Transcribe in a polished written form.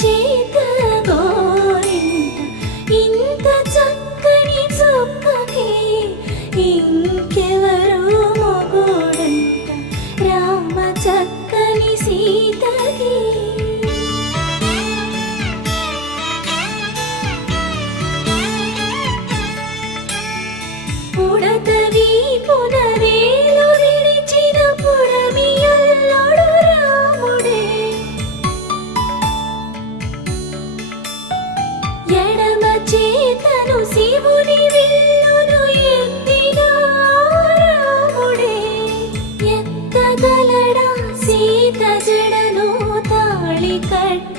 చేత గోరింట ఇంత చక్కని చుక్కకి ఇంకెవరు మొగుడంట రామ చక్కని సీతకి. ఉడతవి పునవేలు విడిచిన పుడమియల్లుడు రాముడే ఎడమ చేతను శివుని విల్లును ఎత్తిన రాముడే ఎత్తగలడా సీత జడను తాళి కట్టి